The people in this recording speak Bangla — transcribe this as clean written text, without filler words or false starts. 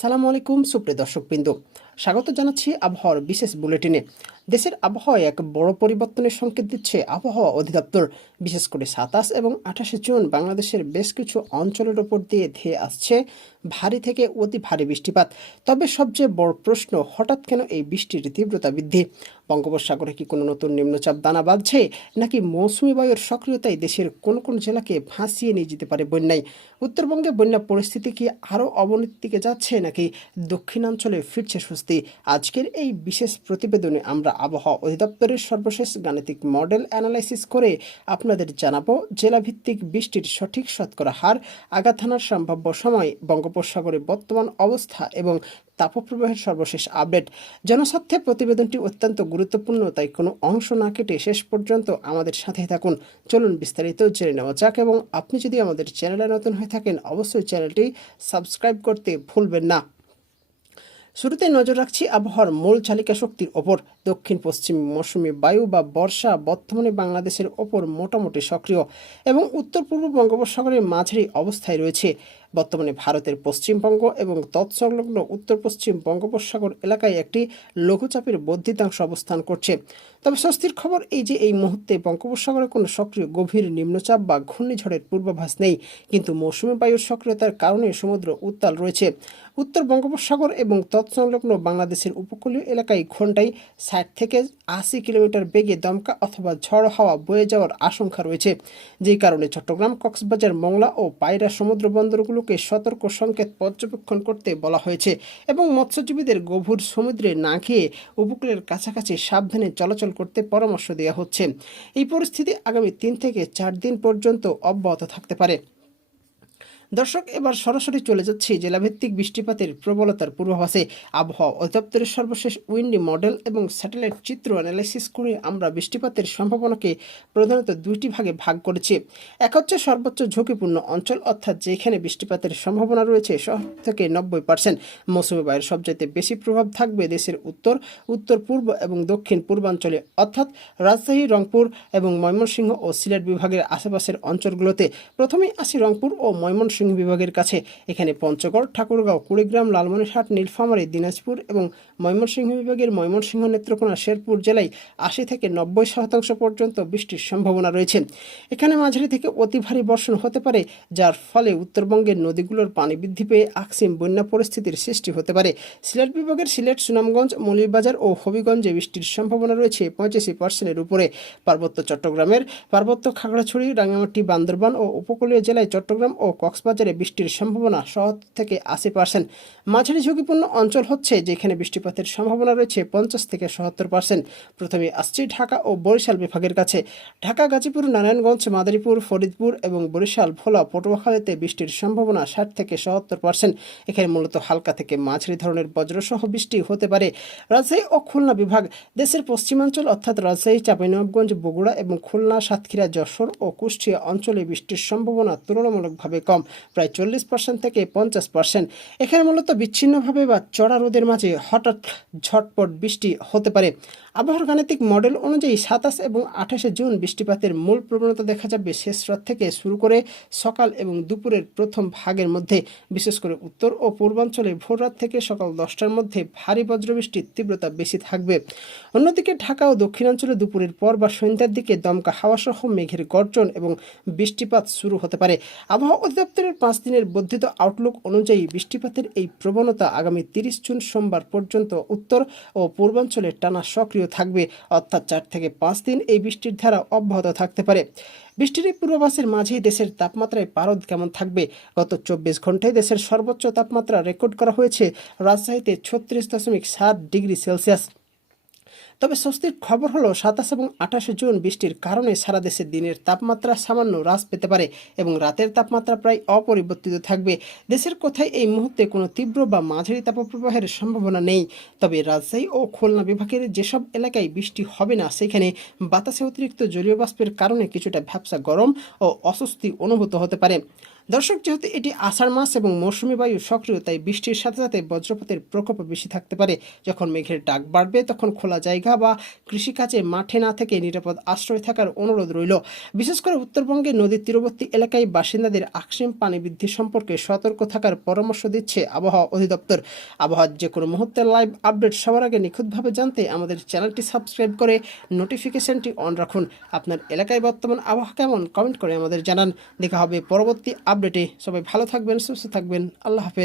আসসালামু আলাইকুম সুপ্রিয় দর্শকবৃন্দ, স্বাগত জানাচ্ছি আবহাওয়ার বিশেষ বুলেটিনে। দেশের আবহাওয়ায় এক বড় পরিবর্তনের সংকেত দিচ্ছে আবহাওয়া অধিদপ্তর। বিশেষ করে 27 এবং 28 জুন বাংলাদেশের বেশ কিছু অঞ্চলের ওপর দিয়ে ধেয়ে আসছে ভারী থেকে অতি ভারী বৃষ্টিপাত। তবে সবচেয়ে বড় প্রশ্ন, হঠাৎ কেন এই বৃষ্টির তীব্রতা বৃদ্ধি? বঙ্গোপসাগরে কি কোনো নতুন নিম্নচাপ দানা বাঁধছে, নাকি মৌসুমি বায়ুর সক্রিয়তায় দেশের কোন কোন জেলাকে ভাসিয়ে নিয়ে যেতে পারে বন্যায়? উত্তরবঙ্গে বন্যা পরিস্থিতি কি আরও অবনতির দিকে যাচ্ছে, নাকি দক্ষিণাঞ্চলে ফিরছে স্বস্তি? আজকের এই বিশেষ প্রতিবেদনে আমরা আবহাওয়া অধিদপ্তরের সর্বশেষ গাণিতিক মডেল অ্যানালাইসিস করে আপনাদের জানাবো জেলাভিত্তিক বৃষ্টির সঠিক শতকরা হার, আঘাত হানার সম্ভাব্য সময়, বঙ্গোপসাগরের বর্তমান অবস্থা এবং তাপপ্রবাহের সর্বশেষ আপডেট। জনস্বার্থে প্রতিবেদনটি অত্যন্ত গুরুত্বপূর্ণ, তাই কোনো অংশ না কেটে শেষ পর্যন্ত আমাদের সাথেই থাকুন। চলুন বিস্তারিত জেনে নেওয়া যাক, এবং আপনি যদি আমাদের চ্যানেলে নতুন হয়ে থাকেন অবশ্যই চ্যানেলটি সাবস্ক্রাইব করতে ভুলবেন না। শুরুতে নজর রাখছি আবহাওয়ার মূল চালিকা শক্তির ওপর। দক্ষিণ পশ্চিম মৌসুমী বায়ু বা বর্ষা বর্তমানে বাংলাদেশের ওপর মোটামুটি সক্রিয় এবং উত্তর পূর্ব বঙ্গোপসাগরের মাঝারি অবস্থায় রয়েছে। বর্তমানে ভারতের পশ্চিমবঙ্গ এবং তৎসংলগ্ন উত্তর পশ্চিম বঙ্গোপসাগর এলাকায় একটি লঘুচাপের বর্ধিতাংশ অবস্থান করছে। তবে স্বস্তির খবর এই যে এই মুহূর্তে বঙ্গোপসাগরে কোনো সক্রিয় গভীর নিম্নচাপ বা ঘূর্ণিঝড়ের পূর্বাভাস নেই, কিন্তু মৌসুমী বায়ুর সক্রিয়তার কারণে সমুদ্র উত্তাল রয়েছে। উত্তর বঙ্গোপসাগর এবং তৎসংলগ্ন বাংলাদেশের উপকূলীয় এলাকায় ঘন্টায় 60 থেকে 80 কিলোমিটার বেগে দমকা অথবা ঝড় হাওয়া বয়ে যাওয়ার আশঙ্কা রয়েছে, যেই কারণে চট্টগ্রাম, কক্সবাজার, মংলা ও পায়রা সমুদ্র বন্দরগুলোকে সতর্ক সংকেত পর্যবেক্ষণ করতে বলা হয়েছে এবং মৎস্যজীবীদের গভীর সমুদ্রে না গিয়ে উপকূলের কাছাকাছি সাবধানে চলাচল করতে পরামর্শ দেওয়া হচ্ছে। এই পরিস্থিতি আগামী 3 থেকে 4 দিন পর্যন্ত অব্যাহত থাকতে পারে। দর্শক, এবার সরাসরি চলে যাচ্ছি জেলাভিত্তিক বৃষ্টিপাতের প্রবলতার পূর্বাভাসে। আবহাওয়া অধিদপ্তরের সর্বশেষ উইন্ডি মডেল এবং স্যাটেলাইট চিত্র অ্যানালাইসিস করে আমরা বৃষ্টিপাতের সম্ভাবনাকে প্রধানত দুইটি ভাগে ভাগ করেছি। এক হচ্ছে সর্বোচ্চ ঝুঁকিপূর্ণ অঞ্চল, অর্থাৎ যেখানে বৃষ্টিপাতের সম্ভাবনা রয়েছে 100 থেকে 90%। মৌসুমী বায়ুর সবচাইতে বেশি প্রভাব থাকবে দেশের উত্তর, উত্তর পূর্ব এবং দক্ষিণ পূর্বাঞ্চলে, অর্থাৎ রাজশাহী, রংপুর এবং ময়মনসিংহ ও সিলেট বিভাগের আশেপাশের অঞ্চলগুলোতে। প্রথমেই আসি রংপুর ও ময়মনসিংহ বিভাগের কাছে। এখানে পঞ্চগড়, ঠাকুরগাঁও, কুড়িগ্রাম, লালমনিরহাট, নীলফামারী, দিনাজপুর এবং ময়মনসিংহ বিভাগের ময়মনসিংহ, নেত্রকোনা, শেরপুর জেলায় 80 থেকে 90% পর্যন্ত বৃষ্টির সম্ভাবনা রয়েছে। এখানে মাঝারি থেকে অতি ভারী বর্ষণ হতে পারে, যার ফলে উত্তরবঙ্গের নদীগুলোর পানি বৃদ্ধি পেয়ে আকস্মিক বন্যা পরিস্থিতির সৃষ্টি হতে পারে। সিলেট বিভাগের সিলেট, সুনামগঞ্জ, মৌলভীবাজার ও হবিগঞ্জে বৃষ্টির সম্ভাবনা রয়েছে 85%-এর উপরে। পার্বত্য চট্টগ্রামের পার্বত্য, খাগড়াছড়ি, রাঙ্গামাটি, বান্দরবান ও উপকূলীয় জেলায় চট্টগ্রাম ও কক্সবাজারে বৃষ্টির সম্ভাবনা 70 থেকে 80%। মাঝারি ঝুঁকিপূর্ণ অঞ্চল হচ্ছে যেখানে বৃষ্টিপাতের সম্ভাবনা রয়েছে 50 থেকে 70%। প্রথমে আসছি ঢাকা ও বরিশাল বিভাগের কাছে। ঢাকা, গাজীপুর, নারায়ণগঞ্জ, মাদারীপুর, ফরিদপুর এবং বরিশাল, ভোলা, পটুয়াখালীতে বৃষ্টির সম্ভাবনা 60 থেকে 70%। এখানে মূলত হালকা থেকে মাঝারি ধরনের বজ্রসহ বৃষ্টি হতে পারে। রাজশাহী ও খুলনা বিভাগ। দেশের পশ্চিমাঞ্চল অর্থাৎ রাজশাহী, চাঁপাইনবাবগঞ্জ, বগুড়া এবং খুলনা, সাতক্ষীরা, যশোর ও কুষ্টিয়া অঞ্চলে বৃষ্টির সম্ভাবনা তুলনামূলকভাবে কম, প্রায় 40% থেকে 50%। এখানে মূলত বিচ্ছিন্নভাবে বা চড়া রোদের মাঝে হঠাৎ ঝটপট বৃষ্টি হতে পারে। আবহাওয়ার গাণিতিক মডেল অনুযায়ী 27 এবং 28 জুন বৃষ্টিপাতের মূল প্রবণতা দেখা যাবে শেষ রাত থেকে শুরু করে সকাল এবং দুপুরের প্রথম ভাগের মধ্যে। বিশেষ করে উত্তর ও পূর্বাঞ্চলে ভোর রাত থেকে সকাল 10টার মধ্যে ভারী বজ্রবৃষ্টির তীব্রতা বেশি থাকবে। অন্যদিকে ঢাকা ও দক্ষিণাঞ্চলে দুপুরের পর বা সন্ধ্যার দিকে দমকা হাওয়াসহ মেঘের গর্জন এবং বৃষ্টিপাত শুরু হতে পারে। আবহাওয়া অধিদপ্তরের 5 দিনের বর্ধিত আউটলুক অনুযায়ী বৃষ্টিপাতের এই প্রবণতা আগামী 30 জুন সোমবার পর্যন্ত উত্তর ও পূর্বাঞ্চলে টানা সক্রিয় থাকবে, অর্থাৎ 4 থেকে 5 দিন এই বৃষ্টির ধারা অব্যাহত থাকতে পারে। বৃষ্টির এই পূর্বাভাসের মাঝেই দেশের তাপমাত্রায় পারদ কেমন থাকবে? গত 24 ঘন্টায় দেশের সর্বোচ্চ তাপমাত্রা রেকর্ড করা হয়েছে রাজশাহীতে 36.7 ডিগ্রি সেলসিয়াস। তবে স্বস্তির খবর হলো 27 এবং 28 জুন বৃষ্টির কারণে সারা দেশে দিনের তাপমাত্রা সামান্য হ্রাস পেতে পারে এবং রাতের তাপমাত্রা প্রায় অপরিবর্তিত থাকবে। দেশের কোথায় এই মুহূর্তে কোনো তীব্র বা মাঝারি তাপপ্রবাহের সম্ভাবনা নেই। তবে রাজশাহী ও খুলনা বিভাগের যেসব এলাকায় বৃষ্টি হবে না, সেখানে বাতাসে অতিরিক্ত জলীয় বাষ্পের কারণে কিছুটা ভ্যাপসা গরম ও অস্বস্তি অনুভূত হতে পারে। দর্শক, যেহেতু এটি আষাঢ় মাস এবং মৌসুমী বায়ু সক্রিয়, তাই বৃষ্টির সাথে সাথে বজ্রপাতের প্রকোপ বেশি থাকতে পারে। যখন মেঘের ডাক বাড়বে তখন খোলা জায়গা বা কৃষিকাজে মাঠে না থেকে নিরাপদ আশ্রয় থাকার অনুরোধ রইল। বিশেষ করে উত্তরবঙ্গে নদীর তীরবর্তী এলাকায় বাসিন্দাদের আকস্মিক পানি বৃদ্ধি সম্পর্কে সতর্ক থাকার পরামর্শ দিচ্ছে আবহাওয়া অধিদপ্তর। আবহাওয়ার যে কোনো মুহূর্তের লাইভ আপডেট সবার আগে নিখুঁতভাবে জানতে আমাদের চ্যানেলটি সাবস্ক্রাইব করে নোটিফিকেশনটি অন রাখুন। আপনার এলাকায় বর্তমান আবহাওয়া কেমন কমেন্ট করে আমাদের জানান। দেখা হবে পরবর্তী আপডেটে। সবাই ভালো থাকবেন, সুস্থ থাকবেন। আল্লাহ হাফেজ।